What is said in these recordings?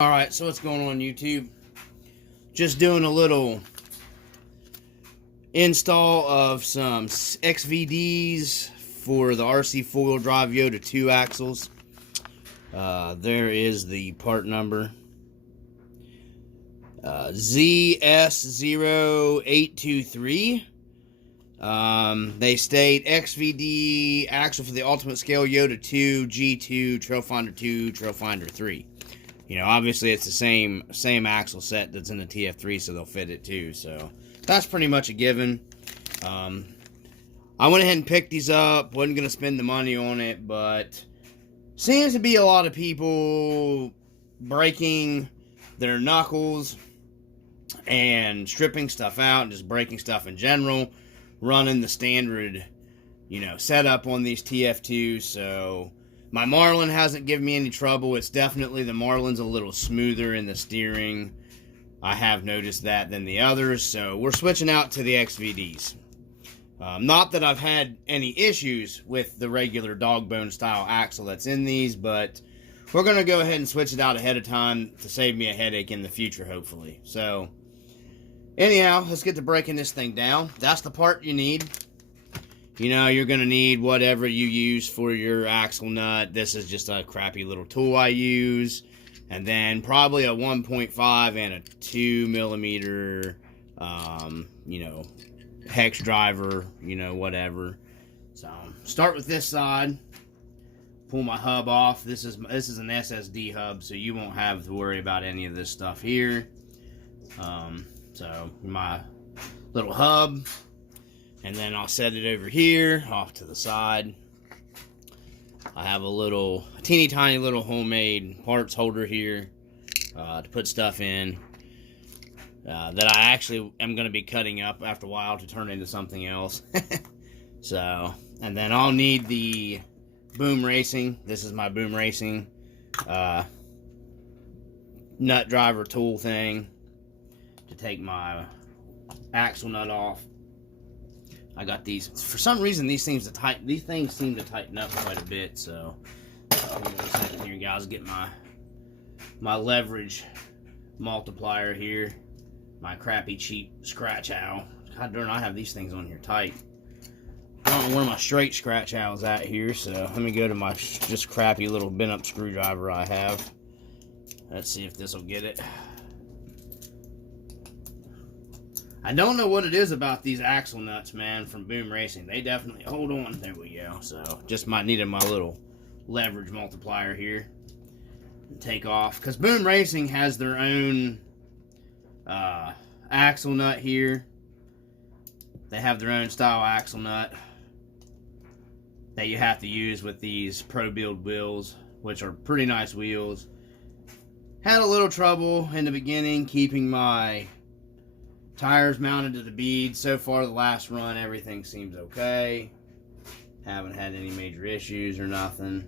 Alright, so what's going on YouTube? Just doing a little install of some XVDs for the Rc4wd Yoda 2 axles. There is the part number. ZS0823. They state XVD axle for the Ultimate Scale Yoda 2, G2, Trailfinder 2, Trailfinder 3. You know, obviously it's the same axle set that's in the TF3, so they'll fit it too. So that's pretty much a given. I went ahead and picked these up. Wasn't going to spend the money on it, but seems to be a lot of people breaking their knuckles and stripping stuff out and just breaking stuff in general, running the standard, you know, setup on these TF2s. So my Marlin hasn't given me any trouble. It's definitely, the Marlin's a little smoother in the steering. I have noticed that than the others. So we're switching out to the XVDs. Not that I've had any issues with the regular dog bone style axle that's in these, but we're going to go ahead and switch it out ahead of time to save me a headache in the future, hopefully. So anyhow, let's get to breaking this thing down. That's the part you need. You know, you're going to need whatever you use for your axle nut. This is just a crappy little tool I use. And then probably a 1.5 and a 2 millimeter, you know, hex driver, you know, whatever. So start with this side. Pull my hub off. This is an SSD hub, so you won't have to worry about any of this stuff here. So my little hub. And then I'll set it over here, off to the side. I have a teeny tiny little homemade parts holder here to put stuff in that I actually am going to be cutting up after a while to turn into something else. So, and then I'll need the Boom Racing. This is my Boom Racing nut driver tool thing to take my axle nut off. I got these. For some reason, these things seem to tighten up quite a bit. So, give me a second here, guys. Get my leverage multiplier here. My crappy cheap scratch owl. God darn, I have these things on here tight. I don't know where my straight scratch owl's at here. So let me go to my just crappy little bent up screwdriver I have. Let's see if this will get it. I don't know what it is about these axle nuts, man, from Boom Racing. They definitely hold on. There we go. So just needed my little leverage multiplier here and take off, because Boom Racing has their own axle nut here. They have their own style axle nut that you have to use with these Pro Build wheels, which are pretty nice wheels. Had a little trouble in the beginning keeping my tires mounted to the bead. So far, the last run, everything seems okay. Haven't had any major issues or nothing.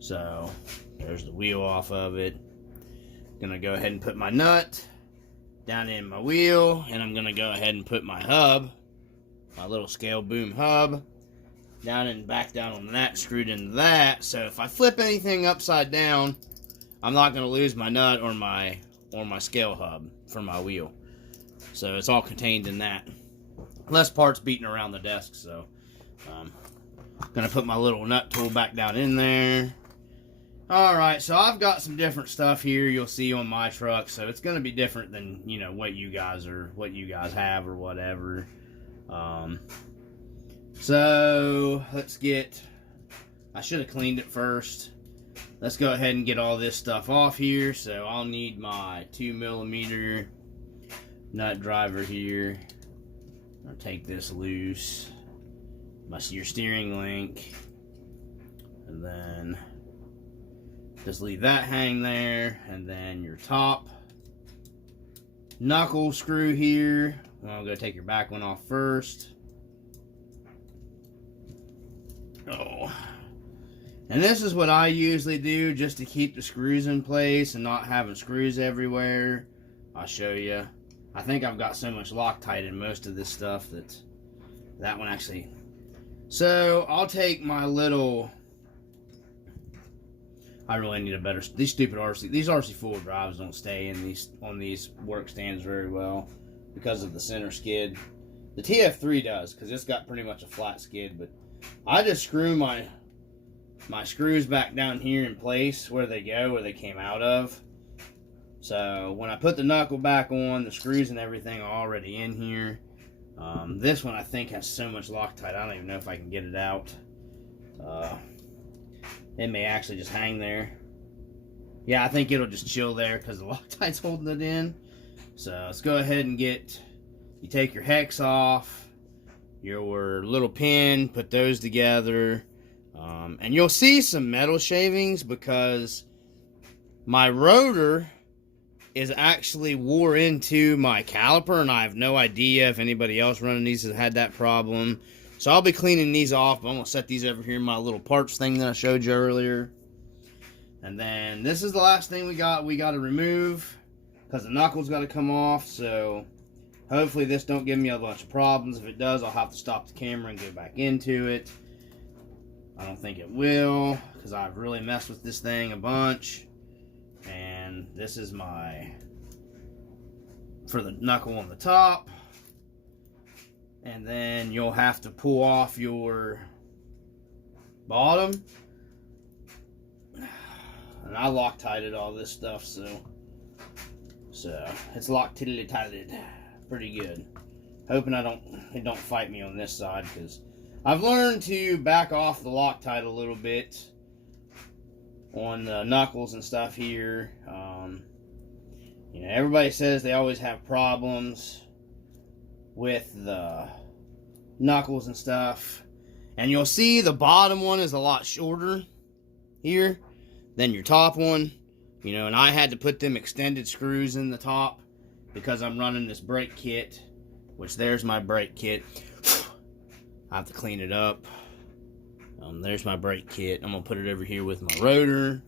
So, there's the wheel off of it. Gonna go ahead and put my nut down in my wheel, and I'm gonna go ahead and put my hub, my little scale boom hub, back down on that, screwed into that. So if I flip anything upside down, I'm not gonna lose my nut or my scale hub for my wheel. So it's all contained in that. Less parts beating around the desk. So I'm going to put my little nut tool back down in there. Alright, so I've got some different stuff here you'll see on my truck. So it's going to be different than, you know, what you guys have or whatever. So let's get, I should have cleaned it first. Let's go ahead and get all this stuff off here. So I'll need my 2 millimeter nut driver here. I'll take this loose. Your steering link. And then just leave that hang there. And then your top knuckle screw here. Well, I'm going to take your back one off first. Oh. And this is what I usually do just to keep the screws in place and not having screws everywhere. I'll show you. I think I've got so much Loctite in most of this stuff that one actually. So I'll take my little I really need a better. These stupid these RC4 drives don't stay in on these work stands very well because of the center skid. The TF3 does, because it's got pretty much a flat skid, but I just screw my screws back down here in place where they came out of. So when I put the knuckle back on, the screws and everything are already in here. This one I think has so much Loctite, I don't even know if I can get it out. It may actually just hang there. Yeah, I think it'll just chill there because the Loctite's holding it in. So let's go ahead and you take your hex off, your little pin, put those together. And you'll see some metal shavings because my rotor is actually wore into my caliper, and I have no idea if anybody else running these has had that problem. So I'll be cleaning these off, but I'm going to set these over here in my little parts thing that I showed you earlier. And then this is the last thing we got to remove because the knuckle's got to come off. So hopefully this don't give me a bunch of problems. If it does, I'll have to stop the camera and go back into it. I don't think it will because I've really messed with this thing a bunch. And this is for the knuckle on the top. And then you'll have to pull off your bottom. And I Loctited all this stuff, so it's Loctited pretty good. Hoping it don't fight me on this side, because I've learned to back off the Loctite a little bit on the knuckles and stuff here. You know, everybody says they always have problems with the knuckles and stuff, and you'll see the bottom one is a lot shorter here than your top one, you know, and I had to put them extended screws in the top because I'm running this brake kit, which there's my brake kit. I have to clean it up. There's my brake kit. I'm gonna put it over here with my rotor,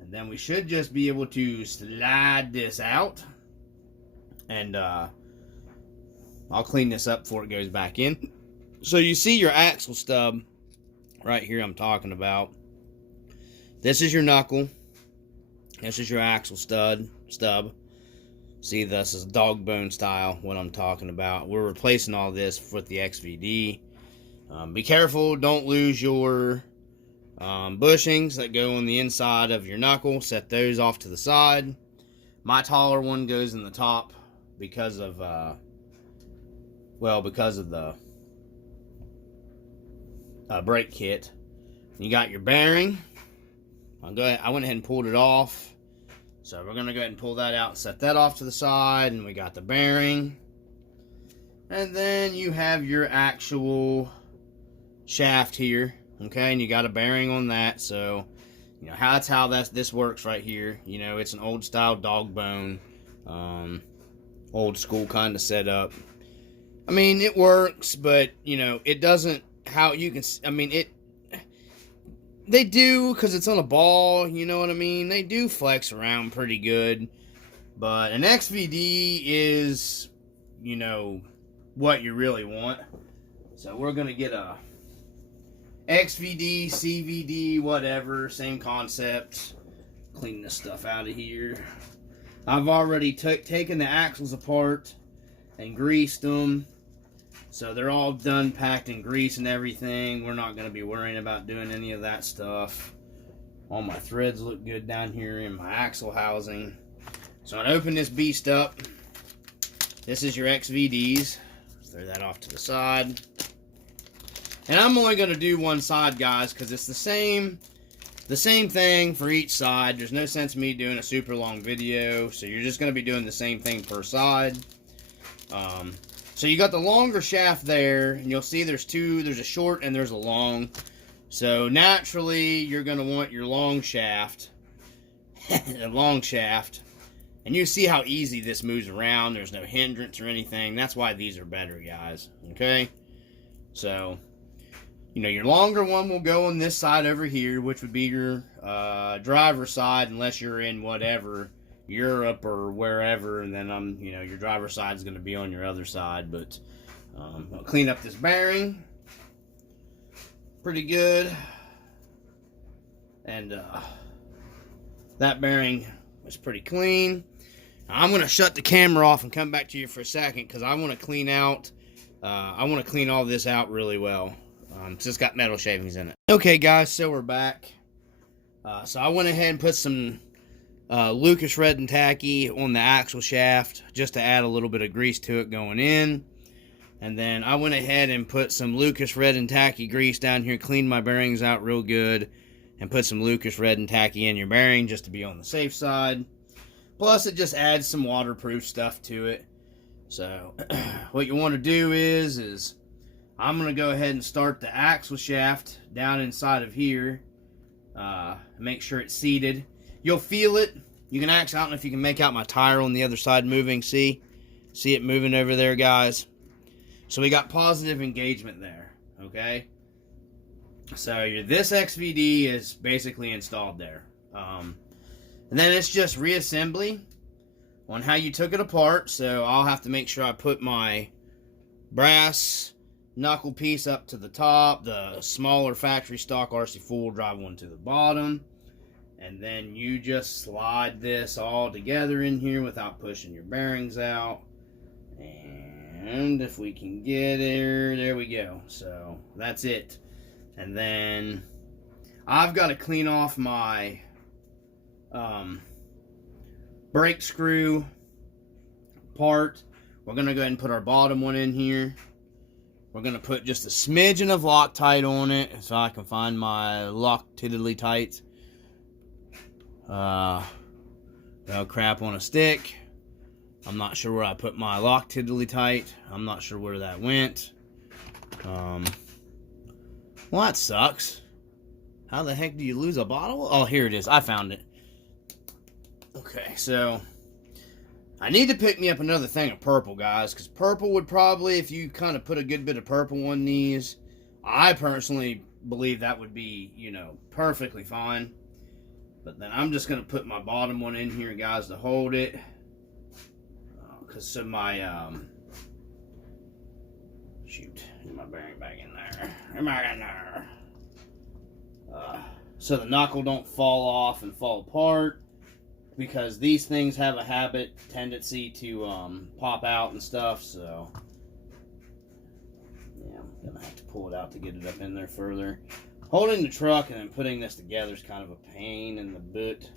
and then we should just be able to slide this out, and I'll clean this up before it goes back in. So you see your axle stub right here I'm talking about. This is your knuckle. This is your axle stub. See, this is dog bone style, what I'm talking about. We're replacing all this with the XVD. Be careful, don't lose your bushings that go on the inside of your knuckle. Set those off to the side. My taller one goes in the top because of the brake kit. You got your bearing. I went ahead and pulled it off. So we're going to go ahead and pull that out and set that off to the side. And we got the bearing. And then you have your actual shaft here. Okay, and you got a bearing on that. So, you know, that's how this works right here. You know, it's an old style dog bone. Old school kind of setup. I mean, it works, but, you know, it doesn't, they do, because it's on a ball, you know what I mean? They do flex around pretty good. But an XVD is, you know, what you really want. So we're going to get a XVD, CVD, whatever, same concept. Clean this stuff out of here. I've already taken the axles apart and greased them. So they're all done, packed in grease and everything. We're not going to be worrying about doing any of that stuff. All my threads look good down here in my axle housing. So I'm going to open this beast up. This is your XVDs. Throw that off to the side. And I'm only going to do one side, guys, because it's the same thing for each side. There's no sense me doing a super long video. So you're just going to be doing the same thing per side. So you got the longer shaft there, and you'll see there's a short and there's a long. So naturally, you're going to want your long shaft, a long shaft. And you see how easy this moves around. There's no hindrance or anything. That's why these are better, guys. Okay? So, you know, your longer one will go on this side over here, which would be your driver's side, unless you're in whatever, Europe or wherever, and then your driver's side is going to be on your other side. But I'll clean up this bearing pretty good, and That bearing was pretty clean. I'm going to shut the camera off and come back to you for a second because I want to clean out, I want to clean all this out really well. Because it's got metal shavings in it. Okay guys, so we're back. So I went ahead and put some Lucas Red and Tacky on the axle shaft just to add a little bit of grease to it going in. And then I went ahead and put some Lucas Red and Tacky grease down here, cleaned my bearings out real good, and put some Lucas Red and Tacky in your bearing just to be on the safe side. Plus it just adds some waterproof stuff to it. So what you want to do is I'm going to go ahead and start the axle shaft down inside of here. Make sure it's seated. You'll feel it. You can actually, I don't know if you can make out my tire on the other side moving. See it moving over there, guys? So we got positive engagement there, okay? So this XVD is basically installed there. And then it's just reassembly on how you took it apart. So I'll have to make sure I put my brass knuckle piece up to the top, the smaller factory stock Rc4wd drive one to the bottom, and then you just slide this all together in here without pushing your bearings out. And if we can get there we go. So that's it. And then I've got to clean off my brake screw part. We're going to go ahead and put our bottom one in here. We're going to put just a smidgen of Loctite on it so I can find my Loctite. No crap on a stick. I'm not sure where I put my Loctite. I'm not sure where that went. Well, that sucks. How the heck do you lose a bottle? Oh, here it is. I found it. Okay, so I need to pick me up another thing of purple, guys, because purple would probably, if you kind of put a good bit of purple on these, I personally believe that would be, you know, perfectly fine. But then I'm just going to put my bottom one in here, guys, to hold it. Because so my, shoot, get my bearing back in there. Get back in there. So the knuckle don't fall off and fall apart. Because these things have a tendency to pop out and stuff, so yeah, I'm gonna have to pull it out to get it up in there further. Holding the truck and then putting this together is kind of a pain in the butt.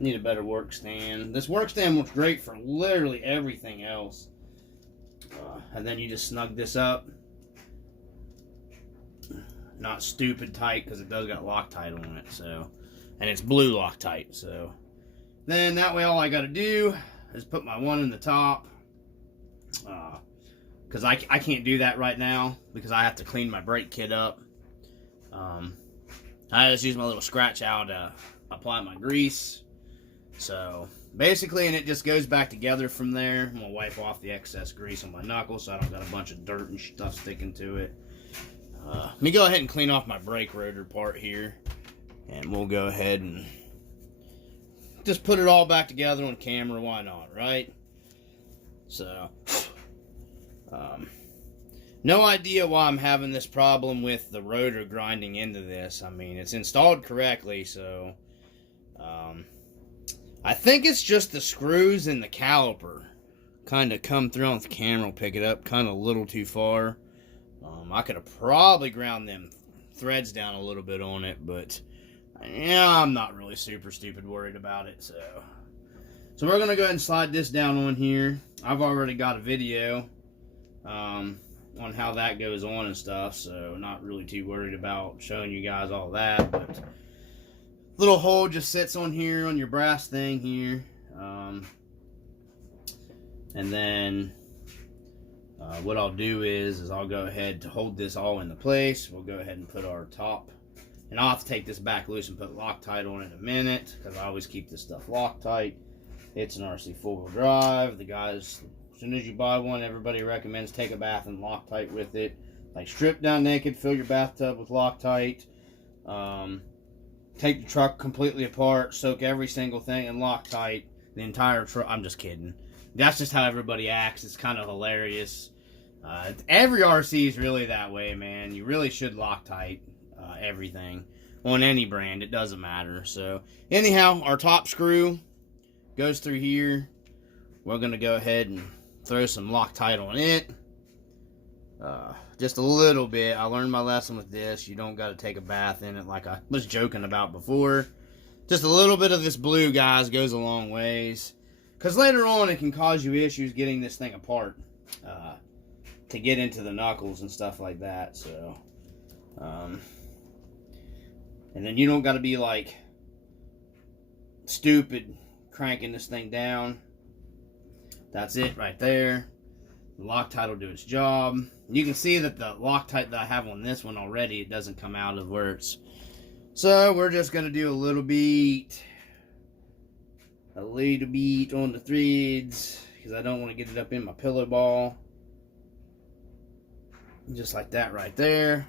Need a better work stand. This work stand works great for literally everything else. And then you just snug this up. Not stupid tight because it does got Loctite on it, so. And it's blue Loctite, so. Then that way all I gotta do is put my one in the top. Because I can't do that right now because I have to clean my brake kit up. I just use my little scratch out to apply my grease. So basically, and it just goes back together from there. I'm gonna wipe off the excess grease on my knuckles so I don't got a bunch of dirt and stuff sticking to it. Let me go ahead and clean off my brake rotor part here. And we'll go ahead and just put it all back together on camera. Why not, right? So, no idea why I'm having this problem with the rotor grinding into this. I mean, it's installed correctly, so I think it's just the screws and the caliper kind of come through on the camera. Will pick it up kind of a little too far. I could have probably ground them threads down a little bit on it, but yeah, I'm not really super stupid worried about it. So we're gonna go ahead and slide this down on here. I've already got a video on how that goes on and stuff, so not really too worried about showing you guys all that. But little hole just sits on here on your brass thing here, and then what I'll do is I'll go ahead to hold this all into place. We'll go ahead and put our top, and I'll have to take this back loose and put Loctite on it in a minute because I always keep this stuff Loctite. It's an Rc4wd drive. The guys, as soon as you buy one, everybody recommends take a bath in Loctite with it. Like strip down naked, fill your bathtub with Loctite. Take the truck completely apart, soak every single thing in Loctite. The entire truck. I'm just kidding. That's just how everybody acts. It's kind of hilarious. Every RC is really that way, man. You really should Loctite everything. on any brand. It doesn't matter. So anyhow, our top screw goes through here. We're going to go ahead and throw some Loctite on it. Just a little bit. I learned my lesson with this. You don't got to take a bath in it like I was joking about before. Just a little bit of this blue, guys, goes a long ways. Because later on, it can cause you issues getting this thing apart. To get into the knuckles and stuff like that. So, and then you don't got to be like stupid cranking this thing down. That's it right there. The Loctite will do its job. You can see that the Loctite that I have on this one already, it doesn't come out of where it's. So we're just going to do a little bit on the threads, because I don't want to get it up in my pillow ball. Just like that right there.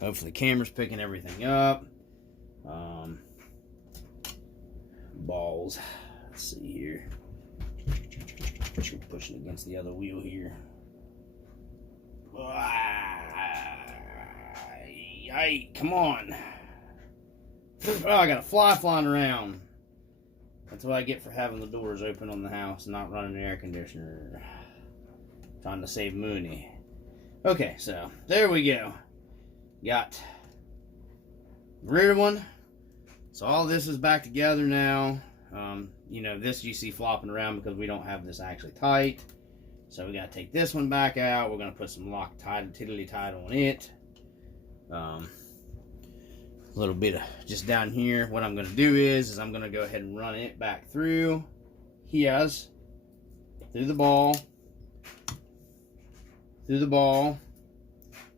Hopefully the camera's picking everything up. Balls. Let's see here. Pushing against the other wheel here. Hey, come on. Oh, I got a fly flying around. That's what I get for having the doors open on the house and not running the air conditioner. Trying to save money. Okay, so there we go. Got the rear one. So all this is back together now. You know, this you see flopping around because we don't have this actually tight. So we got to take this one back out. We're going to put some Loctite, tiddly-tight on it. A little bit of just down here. What I'm going to do is I'm going to go ahead and run it back through. Through the ball.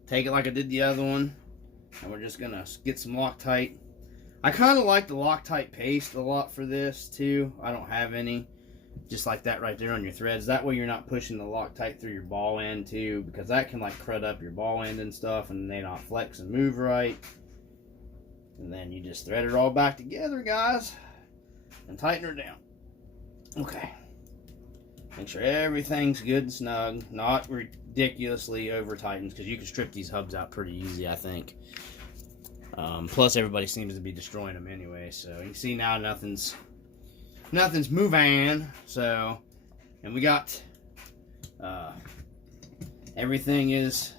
Take it like I did the other one. And we're just going to get some Loctite. I kind of like the Loctite paste a lot for this too. I don't have any. Just like that right there on your threads. That way you're not pushing the Loctite through your ball end too, because that can like crud up your ball end and stuff and they not flex and move right. And then you just thread it all back together, guys, and tighten her down. Okay. Make sure everything's good and snug. Not ridiculously over tightened, because you can strip these hubs out pretty easy, I think. Plus everybody seems to be destroying them anyway, so you see now nothing's moving. So, and we got everything is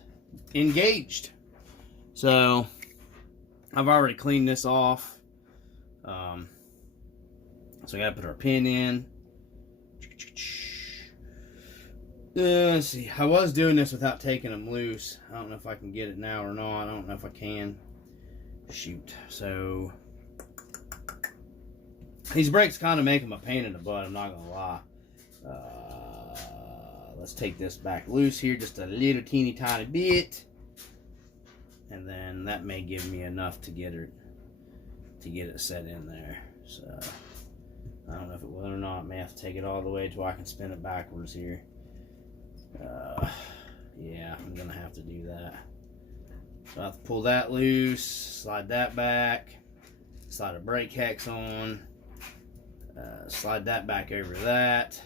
engaged. So I've already cleaned this off. So we gotta put our pin in. Let's see. I was doing this without taking them loose. I don't know if I can get it now or not. I don't know if I can. Shoot. So these brakes kind of make them a pain in the butt, I'm not gonna lie. Let's take this back loose here just a little teeny tiny bit, and then that may give me enough to get it set in there. So I don't know if it will or not. I may have to take it all the way till I can spin it backwards here. Yeah, I'm gonna have to do that. So I have to pull that loose, slide that back, slide a brake hex on, slide that back over that,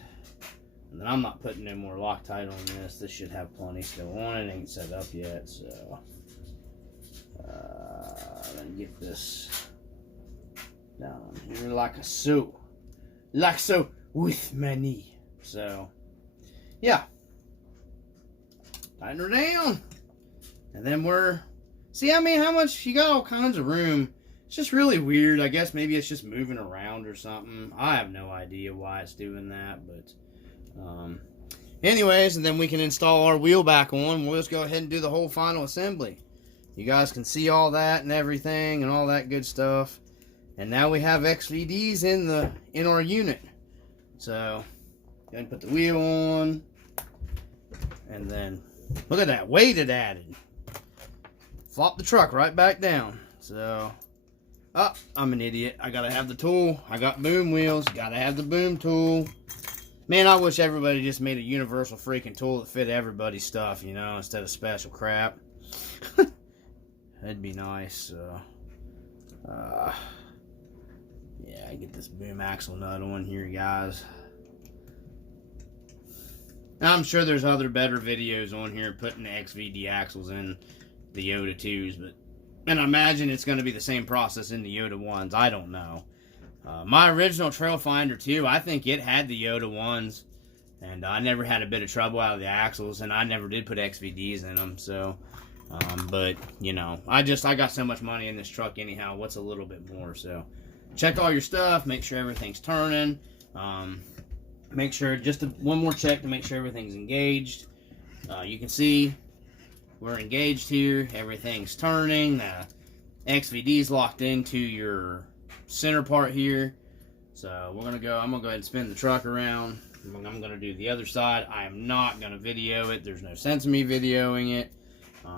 and then I'm not putting no more Loctite on this. This should have plenty still on it. It ain't set up yet, so then get this down here like so with my knee. So yeah, tighten her down, and then see, I mean, how much you got, all kinds of room. It's just really weird. I guess maybe it's just moving around or something. I have no idea why it's doing that, but anyways, and then we can install our wheel back on. We'll just go ahead and do the whole final assembly. You guys can see all that and everything and all that good stuff. And now we have XVDs in our unit. So go ahead and put the wheel on, and then look at that weight it added. Flop the truck right back down. So, I'm an idiot. I gotta have the tool. I got boom wheels. Gotta have the boom tool. Man, I wish everybody just made a universal freaking tool that fit everybody's stuff, you know, instead of special crap. That'd be nice. So, yeah, get this boom axle nut on here, guys. I'm sure there's other better videos on here putting the XVD axles in the Yoda 2s, but And I imagine it's going to be the same process in the Yoda ones. I don't know. My original Trailfinder 2, I think it had the Yoda ones. And I never had a bit of trouble out of the axles. And I never did put XVDs in them. So, but, you know, I got so much money in this truck anyhow. What's a little bit more? So, check all your stuff. Make sure everything's turning. Make sure, just one more check to make sure everything's engaged. You can see we're engaged here. Everything's turning. The XVD's locked into your center part here. So I'm gonna go ahead and spin the truck around. I'm gonna do the other side. I am not gonna video it. There's no sense in me videoing it.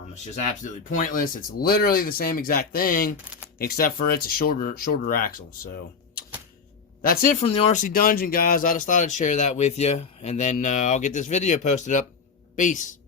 It's just absolutely pointless. It's literally the same exact thing, except for it's a shorter axle. So that's it from the RC Dungeon, guys. I just thought I'd share that with you, and then I'll get this video posted up. Peace.